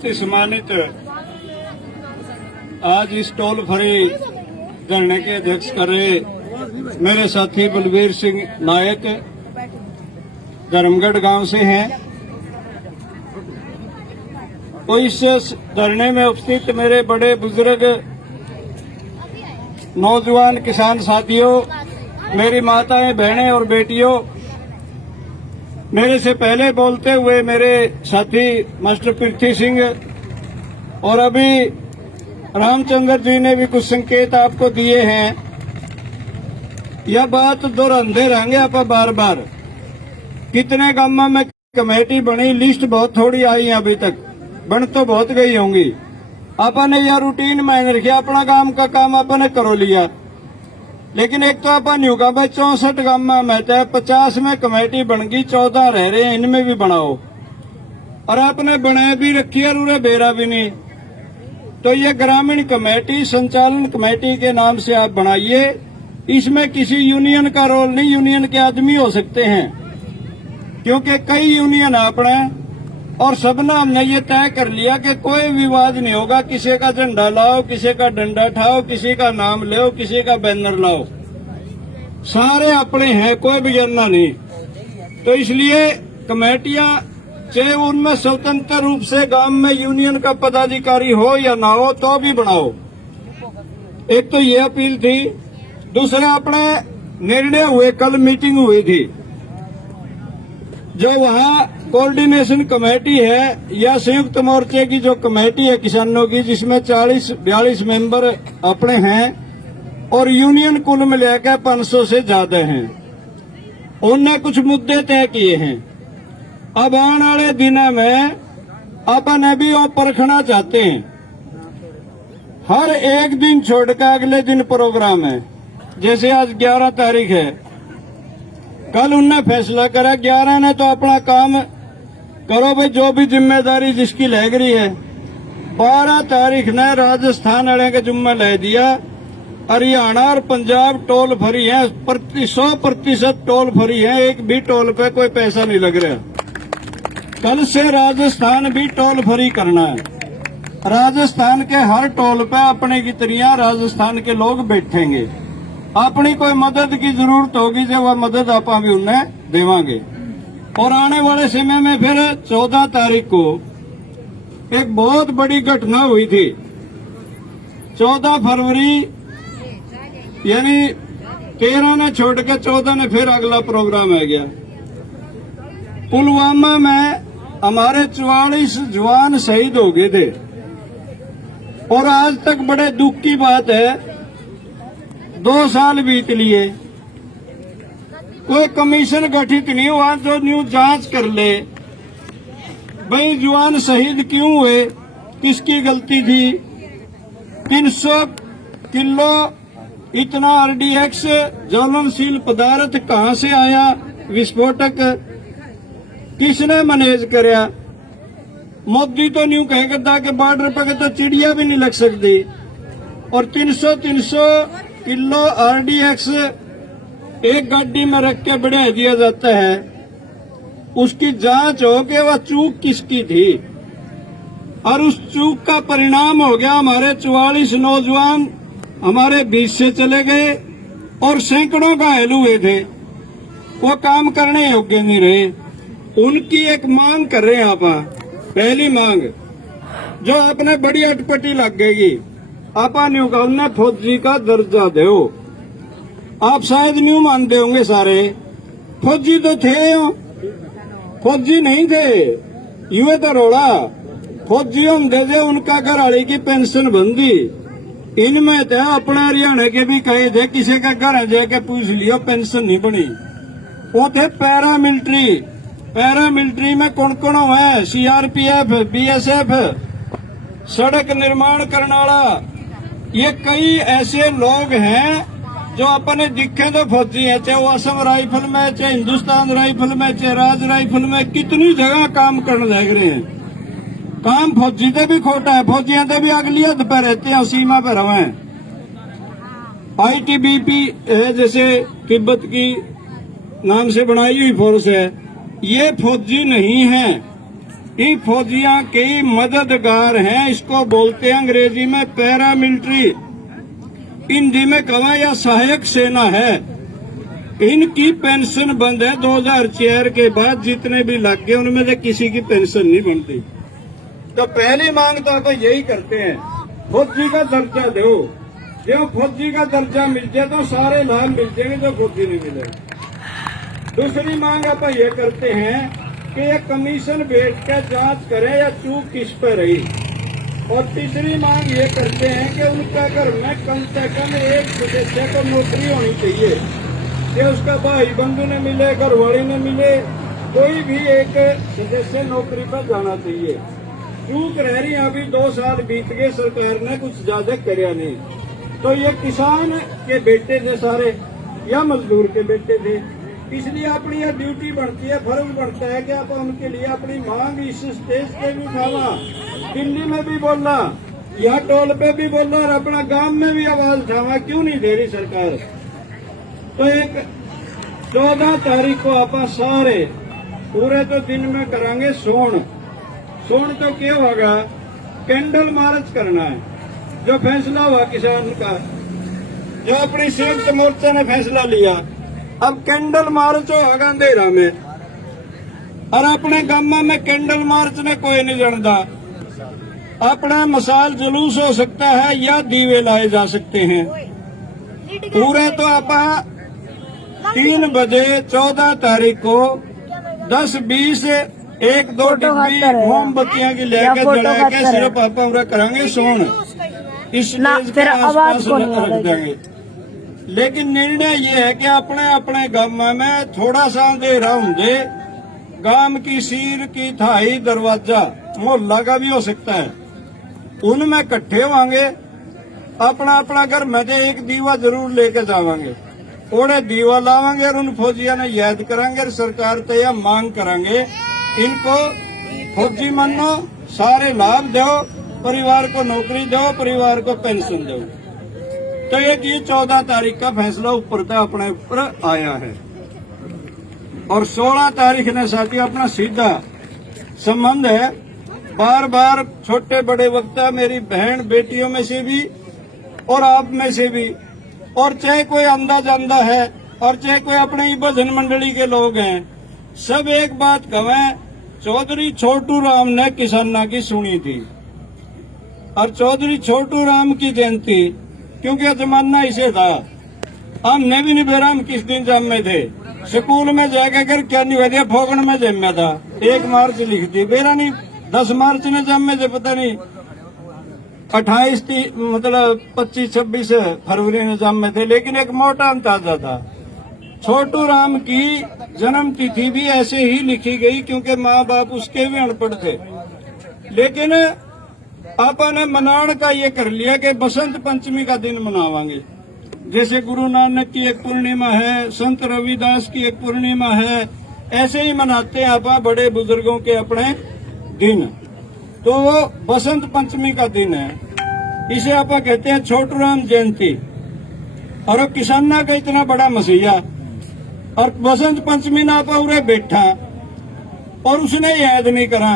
सम्मानित आज इस टोल फ्री धरने के अध्यक्ष कर रहे मेरे साथी बलबीर सिंह नायक धर्मगढ़ गांव से हैं। तो इस धरने में उपस्थित मेरे बड़े बुजुर्ग नौजवान किसान साथियों, मेरी माताएं, बहनें और बेटियों, मेरे से पहले बोलते हुए मेरे साथी मास्टर पृथ्वी सिंह और अभी रामचंद्र जी ने भी कुछ संकेत आपको दिए हैं। यह बात दोहराते रहेंगे आप बार बार। कितने गांवों में कमेटी बनी, लिस्ट बहुत थोड़ी आई है अभी तक, बन तो बहुत गई होंगी। आपने यह रूटीन मान रखिया, अपना काम का काम आपने करो लिया। लेकिन एक तो अपन होगा भाई 64 गांव में चाहे 50 में कमेटी बन गई, 14 रह रहे हैं, इनमें भी बनाओ। और आपने बनाए भी रखी और उन्हें बेरा भी नहीं। तो ये ग्रामीण कमेटी संचालन कमेटी के नाम से आप बनाइए। इसमें किसी यूनियन का रोल नहीं, यूनियन के आदमी हो सकते हैं, क्योंकि कई यूनियन अपने और सबने हमने ये तय कर लिया कि कोई विवाद नहीं होगा। किसी का झंडा लाओ, किसी का डंडा उठाओ, किसी का नाम लो, किसी का बैनर लाओ, सारे अपने हैं, कोई भी जानना नहीं। तो इसलिए कमेटियां चाहे उनमें स्वतंत्र रूप से गांव में यूनियन का पदाधिकारी हो या ना हो तो भी बनाओ। एक तो ये अपील थी। दूसरा, अपने निर्णय हुए, कल मीटिंग हुई थी, जो वहां कोऑर्डिनेशन कमेटी है या संयुक्त मोर्चे की जो कमेटी है किसानों की, जिसमें 40-42 मेंबर अपने हैं और यूनियन कुल मिलाकर 500 से ज्यादा हैं। उनने कुछ मुद्दे तय किए हैं। अब आने वाले दिनों में अपन भी वो परखना चाहते हैं। हर एक दिन छोड़कर अगले दिन प्रोग्राम है। जैसे आज 11 तारीख है, कल उनने फैसला करा 11 ने तो अपना काम करो भाई, जो भी जिम्मेदारी जिसकी लग रही है। 12 तारीख ने राजस्थान वाले के जुम्मे ले दिया। हरियाणा और पंजाब टोल फ्री है, 100% टोल फ्री है, एक भी टोल पे कोई पैसा नहीं लग रहा। कल से राजस्थान भी टोल फ्री करना है। राजस्थान के हर टोल पे अपने की तरह राजस्थान के लोग बैठेंगे। अपनी कोई मदद की जरूरत होगी जो वह मदद आप भी उन्हें देवांगे। और आने वाले समय में फिर 14 तारीख को एक बहुत बड़ी घटना हुई थी। 14 फरवरी यानी 13 ने छोड़ के 14 ने फिर अगला प्रोग्राम आ गया। पुलवामा में हमारे 44 जवान शहीद हो गए थे। और आज तक बड़े दुख की बात है, 2 साल बीत लिए, कोई कमीशन गठित नहीं हुआ जो न्यू जांच कर ले भाई जवान शहीद क्यों हुए, किसकी गलती थी। 300 किलो इतना आरडीएक्स ज्वलनशील पदार्थ कहां से आया, विस्फोटक किसने मैनेज करया। मोदी तो न्यू कह करता कि बॉर्डर पर तो चिड़िया भी नहीं लग सकती। और 300 किलो आरडीएक्स एक गाड़ी में रख के बढ़ा दिया जाता है। उसकी जांच हो कि वह चूक किसकी थी। और उस चूक का परिणाम हो गया हमारे 44 नौजवान हमारे बीच से चले गए और सैकड़ों घायल हुए थे। वो काम करने योग्य नहीं रहे। उनकी एक मांग कर रहे हैं आप। पहली मांग जो आपने बड़ी अटपटी लग गई, आपा न्यू का उन्हें फौजी का दर्जा दो। आप शायद न्यू मानते होंगे सारे, फौजी तो थे, फौजी नहीं थे। युवे तो रोड़ा फौजी होंगे थे, उनका घरवाली की पेंशन बंदी। इनमें थे अपना हरियाणा के भी कहे थे, किसी का घर जाके पूछ लियो पेंशन नहीं बनी। वो थे पैरामिलिट्री में कौन कौन है, सीआरपीएफ, बीएसएफ, सड़क निर्माण करने वाला। ये कई ऐसे लोग हैं जो अपने दिखे तो फौजी है, चाहे वो असम राइफल में, चाहे हिंदुस्तान राइफल में, चाहे राज राइफल में, कितनी जगह काम करने लग रहे हैं। काम फौजी से भी खोटा है, फौजियों से भी अगली हद पर रहते हैं, सीमा पर रहे। आईटीबीपी है जैसे तिब्बत की नाम से बनाई हुई फोर्स है, ये फौजी नहीं है। ये फौजियां के मददगार हैं, इसको बोलते हैं अंग्रेजी में पैरामिलिट्री, हिंदी में कहा या सहायक सेना है। इनकी पेंशन बंद है 2004 के बाद, जितने भी लग गए उनमें से किसी की पेंशन नहीं बनती। तो पहली मांग तो आप यही करते हैं, फौजी का दर्जा दो। जो फौजी का दर्जा मिल जाए तो सारे लाभ मिल जाएंगे जो फौजी नहीं मिले। दूसरी मांग आप ये करते हैं कि ये कमीशन बैठ कर जांच करे या चूक किस पर रही। और तीसरी मांग ये करते हैं कि उनका घर में कम से कम एक सदस्य को नौकरी होनी चाहिए, कि उसका भाई बंधु ने मिले, घरवाली ने मिले, कोई भी एक सदस्य नौकरी पर जाना चाहिए। चूक रह रही अभी 2 साल बीत गए, सरकार ने कुछ ज्यादा कराया नहीं। तो ये किसान के बेटे थे सारे या मजदूर के बेटे थे, इसलिए अपनी यह ड्यूटी बनती है, फर्ज बनता है कि आप उनके लिए अपनी मांग इस स्टेज पे भी उठावा, दिल्ली में भी बोलना, यहाँ टोल पे भी बोलना और अपना गांव में भी आवाज उठावा। क्यों नहीं दे रही सरकार? तो एक 14 तारीख को आप सारे पूरे तो दिन में करांगे सोन तो क्या होगा, कैंडल मार्च करना है। जो फैसला हुआ किसान का, जो अपनी संयुक्त मोर्चा ने फैसला लिया, अब कैंडल मार्च होगा अंधेरा में, और अपने गांव में कैंडल मार्च ने कोई नहीं जानता। अपना मसाल जुलूस हो सकता है या दीवे लाए जा सकते हैं। पूरे तो आप 3 बजे 14 तारीख को 10-20 1-2 डिब्बी मोमबत्तियां की लेकर जला के सिर्फ आप करांगे सोन, इस स्टेज के आसपास रख देंगे। लेकिन निर्णय ये है कि अपने अपने गांव में थोड़ा सा अंधेरा होंगे, गांव की सीर की थाई दरवाजा मोहल्ला का भी हो सकता है, उनमें इकट्ठे होंगे, अपना अपना घर में एक दीवा जरूर लेके जावांगे, ओढ़े दीवा लावांगे और उन फौजियों ने याद करांगे और सरकार से यह मांग करांगे, इनको फौजी मानो, सारे लाभ दो, परिवार को नौकरी दो, परिवार को पेंशन दो। तो ये 14 तारीख का फैसला ऊपर तक अपने ऊपर आया है। और 16 तारीख ने साथियों अपना सीधा संबंध है, बार बार छोटे बड़े वक्ता मेरी बहन बेटियों में से भी और आप में से भी, और चाहे कोई अंधा जानदा है और चाहे कोई अपने ही भजन मंडली के लोग हैं, सब एक बात कहें, चौधरी छोटू राम ने किसाना की सुनी थी। और चौधरी छोटू राम की जयंती, क्योंकि जमाना इसे था, हमने भी नहीं बेरा हम किस दिन जन्मे थे, स्कूल में जाकर क्या नहीं हुआ, फोगण में जन्मा था, 1 मार्च लिख दी, बेरा नहीं 10 मार्च ने जन्मे थे, पता नहीं 28 मतलब 25-26 फरवरी में जन्मे थे, लेकिन एक मोटा अंदाजा था। छोटू राम की जन्म तिथि भी ऐसे ही लिखी गई क्योंकि माँ बाप उसके भी अनपढ़ थे। लेकिन आपने मनाने का ये कर लिया कि बसंत पंचमी का दिन मनावांगे, जैसे गुरु नानक की एक पूर्णिमा है, संत रविदास की एक पूर्णिमा है, ऐसे ही मनाते हैं आप बड़े बुजुर्गों के अपने दिन। तो वो बसंत पंचमी का दिन है, इसे आप कहते हैं छोटू राम जयंती। और वो किसाना का इतना बड़ा मसीहा, और बसंत पंचमी ना आप उरे बैठा और उसने याद नहीं करा,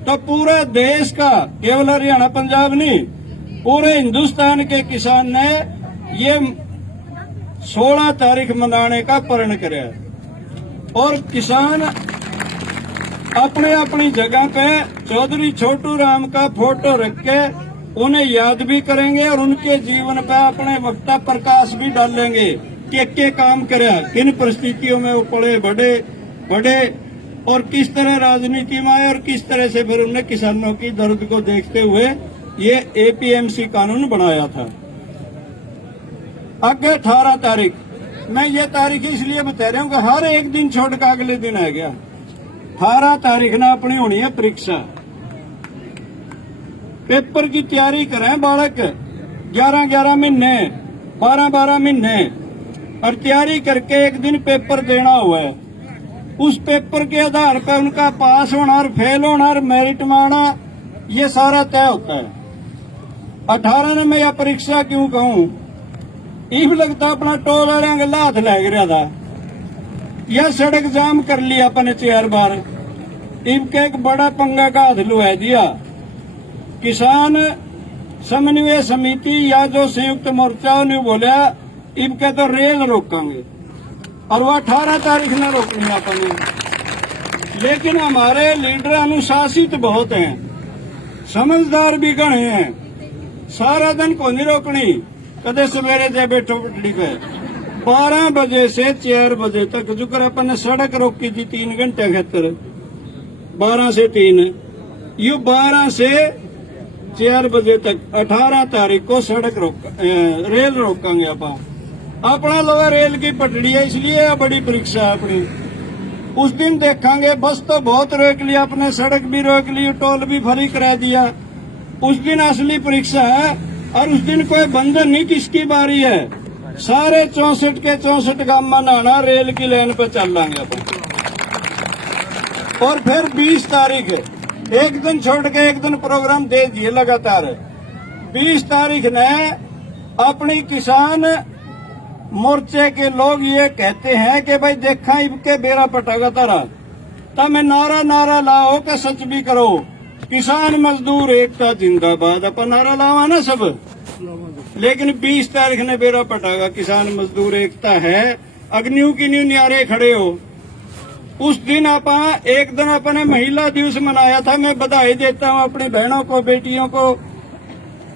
तो पूरे देश का, केवल हरियाणा पंजाब नहीं, पूरे हिंदुस्तान के किसान ने ये 16 तारीख मनाने का प्रण किया। और किसान अपने अपनी जगह पे चौधरी छोटू राम का फोटो रख के उन्हें याद भी करेंगे और उनके जीवन पे अपने वक्ता प्रकाश भी डालेंगे कि क्या काम करे, किन परिस्थितियों में वो पड़े बड़े और किस तरह राजनीति में आए और किस तरह से फिर उन्होंने किसानों की दर्द को देखते हुए ये एपीएमसी कानून बनाया था। आगे 18 तारीख, मैं ये तारीख इसलिए बता रहा हूँ कि हर एक दिन छोड़ का अगले दिन आ गया। 18 तारीख ना अपनी होनी है परीक्षा, पेपर की तैयारी करें बालक, 11-11 महीने 12-12 महीने, और तैयारी करके एक दिन पेपर देना हुआ है। उस पेपर के आधार पर उनका पास होना और फेल होना और मेरिट में आना, ये सारा तय होता है। 18 ने मैं यह परीक्षा क्यों कहूं, इफ लगता अपना टोल वाले गला हाथ लग रहा था, यह सड़क जाम कर लिया अपने 4 बार, इनके एक बड़ा पंगा का हाथ लुहा दिया। किसान समन्वय समिति या जो संयुक्त मोर्चा ने बोला इनके तो रेल रोकेंगे और वो 18 तारीख में रोकनी अपने। लेकिन हमारे लीडर अनुशासित बहुत हैं, समझदार भी गणे हैं। सारा दिन को नहीं रोकनी, कदे सवेरे जाए बैठो पटड़ी पे 12 बजे से 4 बजे तक जो कर अपन ने सड़क रोकी थी 3 घंटे खातर 12 से 3 यू 12 से 4 बजे तक 18 तारीख को सड़क रेल रोकांगे अपना लोग रेल की पटड़ी है, इसलिए बड़ी परीक्षा है अपनी। उस दिन देखेंगे बस तो बहुत रोक लिया अपने, सड़क भी रोक ली, टोल भी फ्री करा दिया। उस दिन असली परीक्षा है और उस दिन कोई बंधन नहीं किसकी बारी है। सारे 64 के 64 गांव में नहाना रेल की लाइन पर चल लांगे अपन। और फिर 20 तारीख है, एक दिन छोड़ के एक दिन प्रोग्राम दे दिए लगातार। 20 तारीख ने अपनी किसान मोर्चे के लोग ये कहते हैं कि भाई देखा इनके बेरा पटागा तारा तब नारा लाओ के सच भी करो, किसान मजदूर एकता जिंदाबाद। अपन नारा लावा ना सब, लेकिन 20 तारीख ने बेरा पटागा किसान मजदूर एकता है। अग्नियों की न्यू न्यारे खड़े हो। उस दिन एक दिन अपने महिला दिवस मनाया था। मैं बधाई देता हूं अपनी बहनों को, बेटियों को,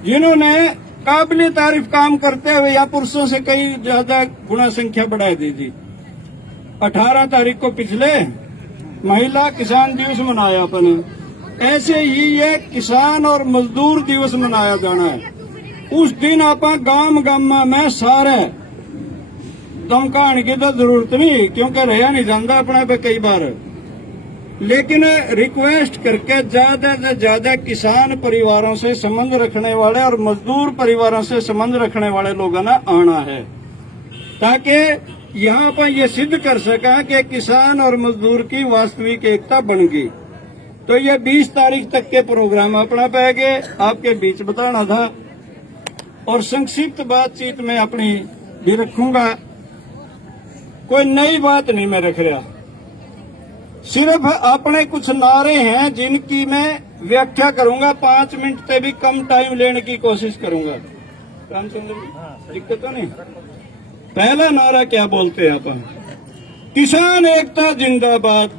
जिन्होंने काबिल तारीफ काम करते हुए या पुरुषों से कई ज्यादा गुना संख्या बढ़ा दी थी। 18 तारीख को पिछले महिला किसान दिवस मनाया अपने। ऐसे ही ये किसान और मजदूर दिवस मनाया जाना है। उस दिन आप गांव में सारे धमकाने की तो जरूरत नहीं, क्योंकि रहा नहीं जाता अपने पे कई बार। लेकिन रिक्वेस्ट करके ज्यादा से ज्यादा किसान परिवारों से संबंध रखने वाले और मजदूर परिवारों से संबंध रखने वाले लोगों ने आना है, ताकि यहाँ पर ये सिद्ध कर सका कि किसान और मजदूर की वास्तविक एकता बन गई। तो ये 20 तारीख तक के प्रोग्राम अपना पाएंगे, आपके बीच बताना था। और संक्षिप्त बातचीत में अपनी भी रखूंगा, कोई नई बात नहीं मैं रख रहा, सिर्फ अपने कुछ नारे हैं जिनकी मैं व्याख्या करूंगा। 5 मिनट से भी कम टाइम लेने की कोशिश करूंगा। रामचंद्र दिक्कत तो नहीं। पहला नारा क्या बोलते हैं अपन? किसान एकता जिंदाबाद।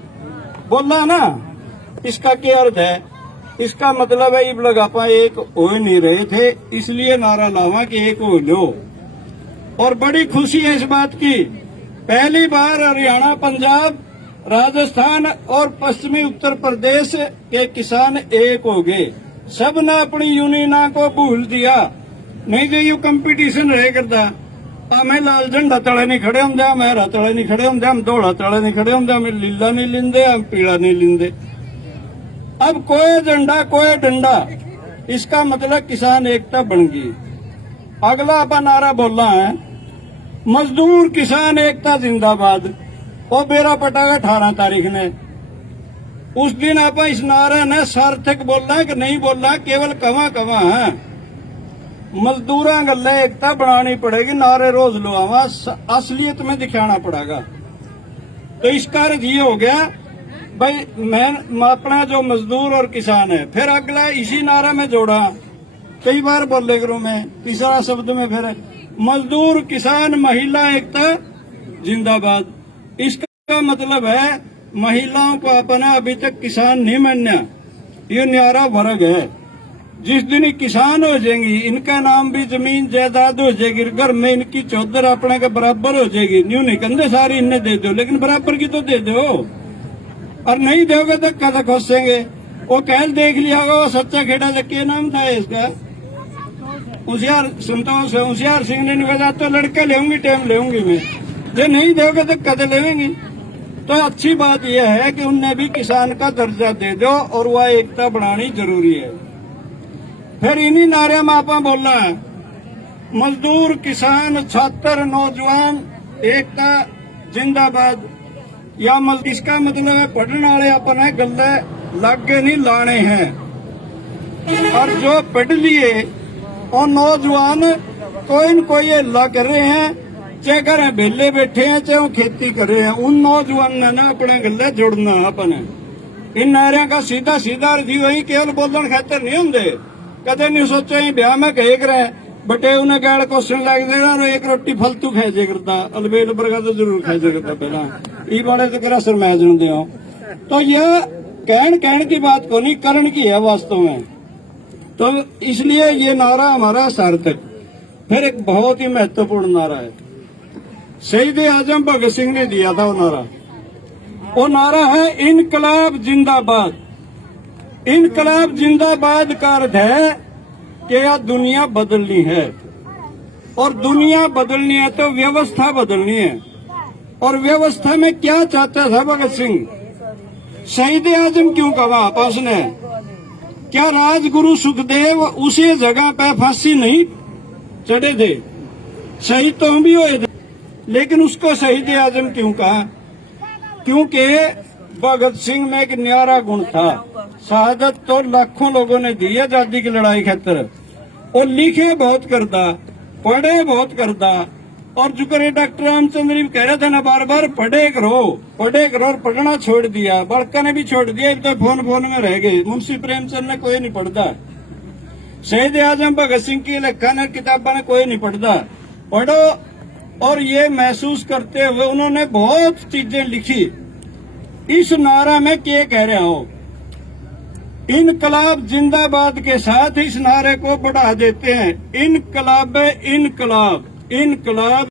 बोला ना, इसका क्या अर्थ है? इसका मतलब है लोग आप एक हो नहीं रहे थे, इसलिए नारा लावा कि एक हो लो। और बड़ी खुशी है इस बात की, पहली बार हरियाणा, पंजाब, राजस्थान और पश्चिमी उत्तर प्रदेश के किसान एक हो गए। सब ने अपनी यूनियना को भूल दिया। नहीं तो यू कंपटीशन रहे करता, हमें लाल झंडा तले नहीं खड़े होंगे, हम हरा तले नहीं खड़े होंगे, हम धोला तले नहीं खड़े होंगे, हम लीला नहीं लिंदे, हम पीला नहीं लिंदे। अब कोई झंडा कोई डंडा, इसका मतलब किसान एकता बन गई। अगला अपन नारा बोलना है, मजदूर किसान एकता जिंदाबाद। वो बेरा पटागा 18 तारीख ने। उस दिन आप इस नारे ने सार्थक बोलना है कि नहीं बोलना, केवल कवा है। मजदूरा गल एकता बनानी पड़ेगी, नारे रोज लो आवा, असलियत में दिखाना पड़ेगा। तो इसका अर्थ ये हो गया भाई मैं अपना जो मजदूर और किसान है। फिर अगला इसी नारा में जोड़ा, कई बार बोले करूं मैं, तीसरा शब्द में फिर मजदूर किसान महिला एकता जिंदाबाद। इसका मतलब है महिलाओं को अपना अभी तक किसान नहीं मानना, ये न्यारा वर्ग है। जिस दिन किसान हो जाएंगी, इनका नाम भी जमीन जायदाद हो जाएगी, घर में इनकी चौधर अपने के बराबर हो जाएगी। न्यू नहीं कंधे सारी इन्हें दे दो, लेकिन बराबर की तो दे दो। और नहीं दोगे तो कद खोसेंगे। वो कहल देख लिया होगा, वो सच्चा खेड़ा क्या नाम था इसका, होशियार संतोष होशियार सिंह ने कहा तो लड़के लेंगी, टाइम लेंगी मैं, जो नहीं दोगे तो कद लेंगी। तो अच्छी बात यह है कि उन्हें भी किसान का दर्जा दे दो और वह एकता बढ़ानी जरूरी है। फिर इन्हीं नारे में आपा बोलना है, मजदूर किसान छात्र नौजवान एकता जिंदाबाद। या इसका मतलब है पढ़ने वाले अपने गले लागे नहीं लाने हैं, और जो पढ़ लिए और नौजवान कोई न कोई हल्ला कर रहे हैं, चाहे घर बेले बैठे हैं, चाहे वो खेती कर रहे हैं, उन नौजवान ने ना अपने गले जुड़ना अपने। इन नारियां का सीधा सीधा अर्थ वही केवल बोलन खातर नहीं होंगे। कदे नहीं सोचा ही ब्याह में कहे करे बटे उन्हें गैल क्वेश्चन लग देना और एक रोटी फालतू खाए जे करता अलबेल बरगा तो जरूर खाए जे करता पहला ई बड़े तो करा सरमाया दे हो। तो यह कहन की बात को नहीं करण की है वास्तव में। तो इसलिए ये नारा हमारा सार्थक। फिर एक बहुत ही महत्वपूर्ण नारा है, शहीद आजम भगत सिंह ने दिया था वो नारा है इनकलाब जिंदाबाद। इनकलाब जिंदाबाद का अर्थ है कि यह दुनिया बदलनी है, और दुनिया बदलनी है तो व्यवस्था बदलनी है। और व्यवस्था में क्या चाहता था भगत सिंह? शहीद आजम क्यों कहा आपस ने? क्या राजगुरु सुखदेव उसी जगह पे फांसी नहीं चढ़े थे? शहीद तो हम भी हुए थे, लेकिन उसको शहीद आजम क्यों कहा? क्योंकि भगत सिंह में एक न्यारा गुण था। शहादत तो लाखों लोगों ने दी आजादी की लड़ाई खातर। और लिखे बहुत करता, पढ़े बहुत करता, और जो करे डॉक्टर रामचंद्र भी कह रहे थे ना बार बार पढ़े करो और पढ़ना छोड़ दिया। बड़का ने भी छोड़ दिया, तो फोन में रह गए। मुंशी प्रेमचंद ने कोई नहीं पढ़ता, शहीद आजम भगत सिंह की लिखा किताबा ने कोई नहीं पढ़ता। पढ़ो। और ये महसूस करते हुए उन्होंने बहुत चीजें लिखी। इस नारा में क्या कह रहे हो? इनकलाब जिंदाबाद के साथ इस नारे को बढ़ा देते हैं। इनकलाब इनकलाब इनकलाब।